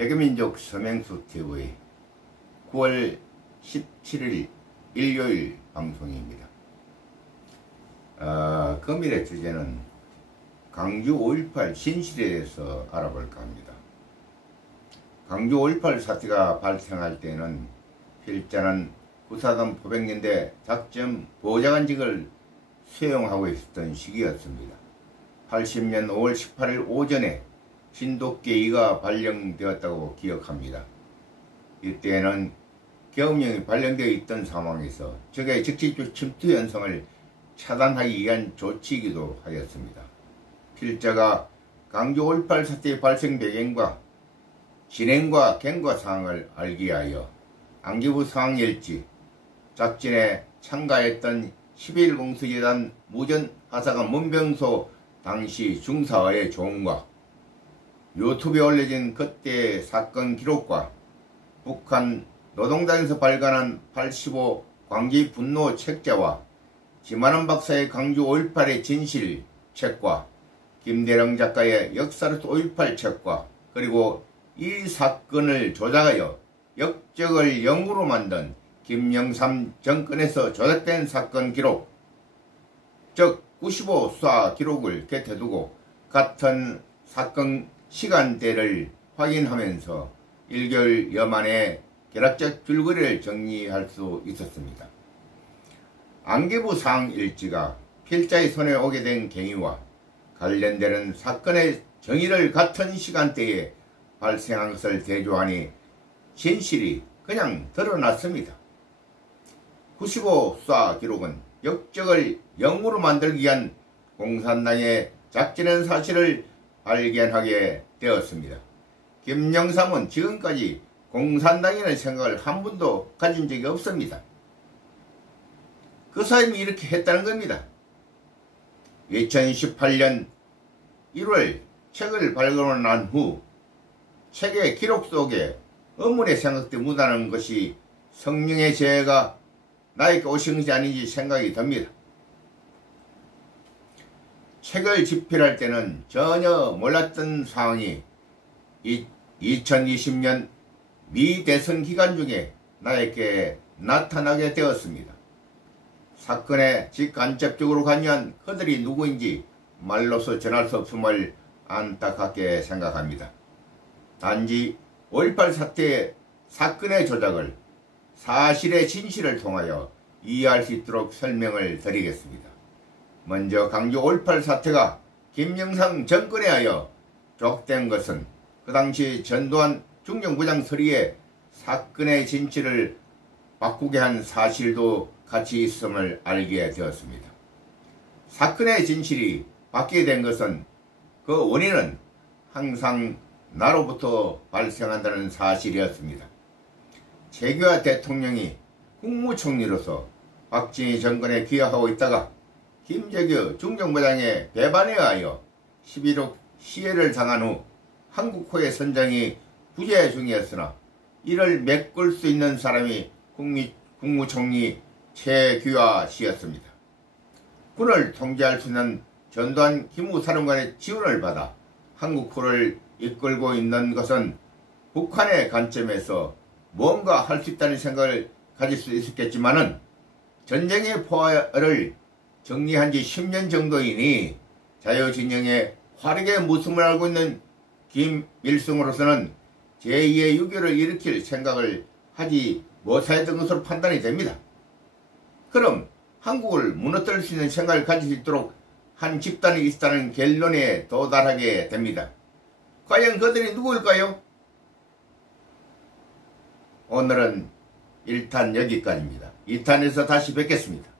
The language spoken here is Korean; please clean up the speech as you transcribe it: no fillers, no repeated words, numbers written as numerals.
백여민족 서명수 TV 9월 17일 일요일 방송입니다. 금일의 주제는 광주 5.18 진실에 대해서 알아볼까 합니다. 광주 5.18 사태가 발생할 때는 필자는 구사단 포백년대 작전 보좌관직을 수행하고 있었던 시기였습니다. 80년 5월 18일 오전에 진돗개의가 발령되었다고 기억합니다. 이때는 계엄령이 발령되어 있던 상황에서 적의 적시적 침투 현상을 차단하기 위한 조치이기도 하였습니다. 필자가 광주 5.18 사태의 발생 배경과 진행과 경과 사항을 알기 위하여 안기부 상황일지, 작전에 참가했던 12.10수재단 무전하사관 문병소 당시 중사의 조언과 유튜브에 올려진 그때의 사건 기록과 북한 노동당에서 발간한 85 광기 분노 책자와 지만원 박사의 광주 5.18의 진실 책과 김대령 작가의 역사로서 5.18 책과 그리고 이 사건을 조작하여 역적을 영구로 만든 김영삼 정권에서 조작된 사건 기록, 즉 95 수사 기록을 곁에 두고 같은 사건 시간대를 확인하면서 1개월여 만에 결합적 줄거리를 정리할 수 있었습니다. 안기부 사항 일지가 필자의 손에 오게 된 경위와 관련되는 사건의 정의를 같은 시간대에 발생한 것을 대조하니 진실이 그냥 드러났습니다. 95 수사 기록은 역적을 영으로 만들기 위한 공산당의 작전의 사실을 발견하게 되었습니다. 김영삼은 지금까지 공산당이라는 생각을 한 번도 가진 적이 없습니다. 그 사람이 이렇게 했다는 겁니다. 2018년 1월 책을 발간하고 난 후 책의 기록 속에 어머니의 생각도 묻어나는 것이 성령의 죄가 나에게 오신 것이 아닌지 생각이 듭니다. 책을 집필할 때는 전혀 몰랐던 상황이 2020년 미 대선 기간 중에 나에게 나타나게 되었습니다. 사건에 직간접적으로 관여한 그들이 누구인지 말로서 전할 수 없음을 안타깝게 생각합니다. 단지 5.18 사태의 사건의 조작을 사실의 진실을 통하여 이해할 수 있도록 설명을 드리겠습니다. 먼저 광주 5.18 사태가 김영삼 정권에 하여 조작된 것은 그 당시 전두환 중정부장 서리에 사건의 진실을 바꾸게 한 사실도 같이 있음을 알게 되었습니다. 사건의 진실이 바뀌게 된 것은 그 원인은 항상 나로부터 발생한다는 사실이었습니다. 최규하 대통령이 국무총리로서 박정희 정권에 기여하고 있다가 김재규 중정부장의 배반에 의하여 11.6 시해를 당한 후 한국호의 선장이 부재 중이었으나 이를 메꿀 수 있는 사람이 국무총리 최규하 씨였습니다. 군을 통제할 수 있는 전두환 기무사령관의 지원을 받아 한국호를 이끌고 있는 것은 북한의 관점에서 뭔가 할 수 있다는 생각을 가질 수 있었겠지만은 전쟁의 포화를 정리한 지 10년 정도이니 자유진영의 화력의 무슴을 알고 있는 김일성으로서는 제2의 6.25를 일으킬 생각을 하지 못하였던 것으로 판단이 됩니다. 그럼 한국을 무너뜨릴 수 있는 생각을 가질 수 있도록 한 집단이 있다는 결론에 도달하게 됩니다. 과연 그들이 누구일까요? 오늘은 1탄 여기까지입니다. 2탄에서 다시 뵙겠습니다.